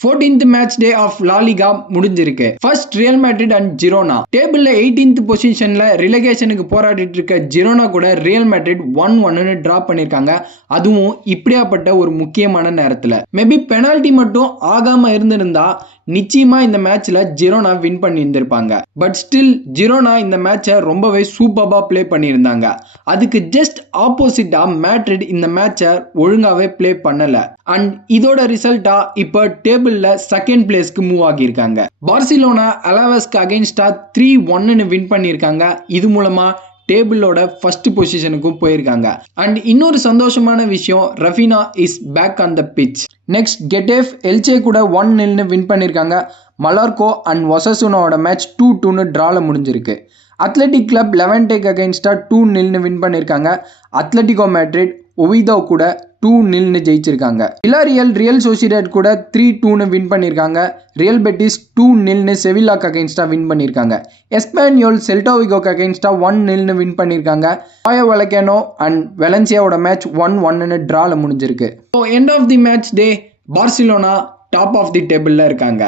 14th match day of law லிகா முடிஞ்சிருக்கு. First real Madrid and Girona டேபிள்ல 18th பொசிஷன்ல ரிலகேஷனுக்கு போராடிட்டு இருக்க ஜிரோனா கூட ரியல் மேட்ரிட் 1-1 டிராப் பண்ணிருக்காங்க. அதுவும் இப்படியாப்பட்ட ஒரு முக்கியமான நேரத்துல மேபி பெனால்டி மட்டும் ஆகாம இருந்திருந்தா நிச்சயமா இந்த மேட்ச்ல ஜிரோனா வின் பண்ணி இருந்திருப்பாங்க. பட் ஸ்டில் ஜிரோனா இந்த மேட்சை ரொம்பவே சூப்பர்பா பிளே பண்ணியிருந்தாங்க. அதுக்கு ஜஸ்ட் ஆப்போசிட்டா மேட்ரிட் இந்த மேட்சை ஒழுங்காவே பிளே பண்ணல. அண்ட் இதோட ரிசல்ட்டா இப்ப டேபிள்ல செகண்ட் பிளேஸ்க்கு மூவ் ஆகியிருக்காங்க. பார்சிலோனா அலாவஸ்க்கு அகைன்ஸ்டா 3-1 வின் பண்ணியிருக்காங்க. இது மூலமா டேபிளோட ஃபர்ஸ்ட் பொசிஷனுக்கும் போயிருக்காங்க. அண்ட் இன்னொரு சந்தோஷமான விஷயம், Rafinha is back on the pitch. Next Getafe Elche கூட 1-0 வின் பண்ணியிருக்காங்க. மலார்கோ அண்ட் ஒசசுனாவோட மேட்ச் 2-2 டிரால முடிஞ்சிருக்கு. அத்லெட்டிக் கிளப் லெவன்டேக்கு அகைன்ஸ்டா 2-0 வின் பண்ணியிருக்காங்க. அத்லெட்டிகோ மேட்ரிட் ஒவிதோ கூட 2-0 ஜெயிச்சிருக்காங்க. வில்லாரியல் ரியல் சோசிடேட் கூட 3-2 வின் பண்ணியிருக்காங்க. ரியல் பெட்டிஸ் 2-0 செவில்லாக்கு அகைன்ஸ்டா வின் பண்ணியிருக்காங்க. எஸ்பானியோல் செல்டாவிகோக்கு அகைன்ஸ்டா 1-0 வின் பண்ணியிருக்காங்க. ராயோ வலகானோ அண்ட் வெலன்சியாவோட மேட்ச் 1-1 டிரால முடிஞ்சிருக்கு. So end of the match day Barcelona top of the டேபிள்ல இருக்காங்க.